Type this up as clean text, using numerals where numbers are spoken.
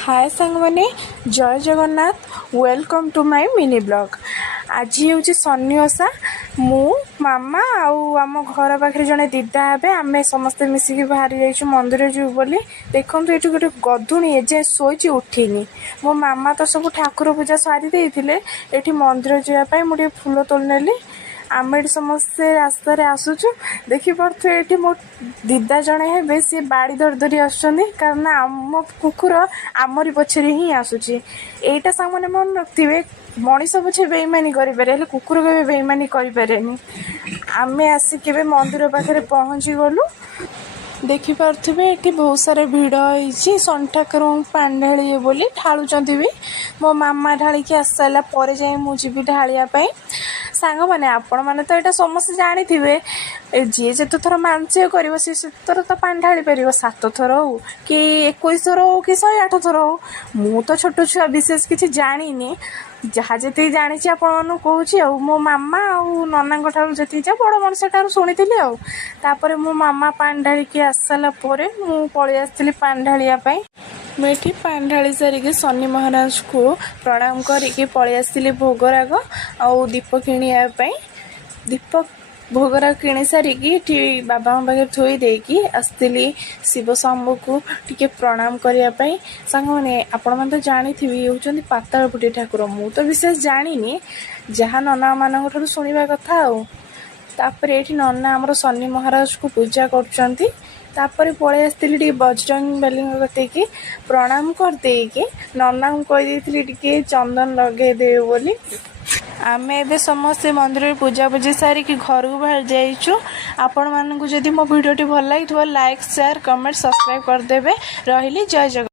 हाय सांग मैंने जय Jagannath welcome to my mini blog. आज हूँ शनि ओषा मु मामा आम घर पाखे जड़े दीदा हे आम समस्ते मिसिकी बाहरी जाइए मंदिर जीव बोली। देखो ये गोटे गधुणी एजे शोची उठिनी। मो मामा तो सब ठाकुर पूजा सारी ये मंदिर जावाई मुझे फूल तोड़ नेली। आम ये समस्ते रास्तार आसुचु देखिपे ये मो दीदा जड़े हे सी बाड़ी धरी धरी आसुच्च आम कुकुर आमरी पछरे ही आसुची। एटा सांग मैंने मन रखिए मनीष पछे बेईमानी करें कुकुर के बेईमानी करें। आम आसिक मंदिर पाखे पहुँची गलु। देखिपे ये बहुत सारा भिड़ होती शनि ठाकुर पानी ढालिए बोली ढालुंट भी। मो मामा ढालिकी आस सारा पर जाए मुझे ढालियापाई। सांग मैंने आपण मैंने तो यहाँ समस्त जानी थे जी जिते थर मानसिक कर थर तो पानी ढाली पार 7 थर हो कि 21 थर हो कि 108 थर हो। मु तो छोट छुआ विशेष किसी जानी जहाँ जी जानी आपण कहूँ मो मामा आउ नना जी जा बड़ मनीष ठार शुणी आपर मो मामा पानी ढालिकी आस सारा मु पलि आसती पानी ढालियापाई। मुझे पानी ढाली सारिकी शनि महाराज को प्रणाम करके पलि आसती भोगराग आउ दीप किणापी। दीप भोगराग किणी सारिकी बाबा पाखे थोई देकी आसती शिव शंभु को टिके प्रणाम करने। सांग मैंने आपण मैंने तो जानी हूँ पातालपुटी ठाकुर। मु तो विशेष जानी जहाँ नना मान शुणा कथा आपर ये नना आमर शनि महाराज को पूजा कर पलि आसती बजरंग बाली कतकी प्रणाम करदेकी नना को कही चंदन लगे दे बोली। आम ए समस्ते मंदिर पूजा पूजी सारिकी घर को बाहर जाइचु। आपण मानू जदि मो वीडियो भल लगी लाइक शेयर कमेंट सब्सक्राइब करदेवे। रही जय जगन्नाथ।